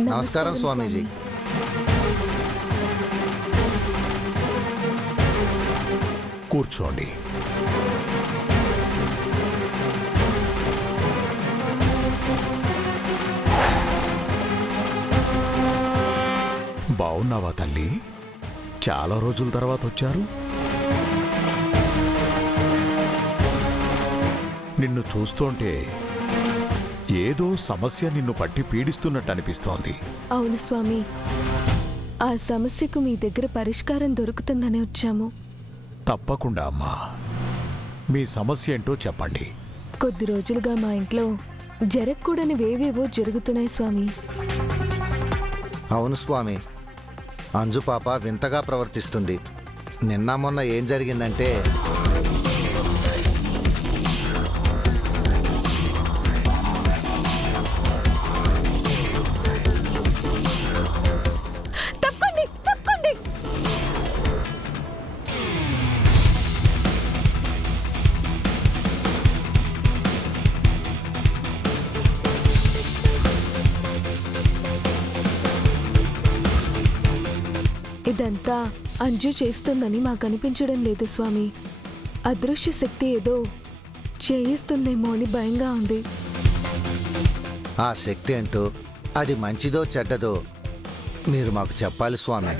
నమస్కారం స్వామీజీ. కూర్చోండి. బావున్నావా తల్లి? చాలా రోజుల తర్వాత వచ్చారు. నిన్ను చూస్తుంటే ఏదో సమస్య నిన్ను పట్టి పీడిస్తున్నట్టు అనిపిస్తోంది. అవును స్వామి, ఆ సమస్యకు మీ దగ్గర పరిష్కారం దొరుకుతుందని వచ్చాము. తప్పకుండా అమ్మా, మీ సమస్య ఏంటో చెప్పండి. కొద్ది రోజులుగా మా ఇంట్లో జరగకూడనివేవేవో జరుగుతున్నాయి స్వామి. అవును స్వామి, అంజు పాప వింతగా ప్రవర్తిస్తుంది. నిన్న మొన్న ఏం జరిగిందంటే తప్పండి తప్పండి. ఇదంతా అంజు చేస్తుందని మాకు అనిపించడం లేదు స్వామి. అదృశ్య శక్తి ఏదో చేయిస్తుందేమో అని భయంగా ఉంది. ఆ శక్తి ఏంటో, అది మంచిదో చెడ్డదో మీరు మాకు చెప్పాలి స్వామి.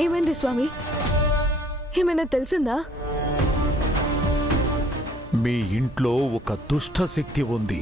ఏమైంది స్వామి? ఏమైనా తెలిసిందా? మీ ఇంట్లో ఒక దుష్ట శక్తి ఉంది.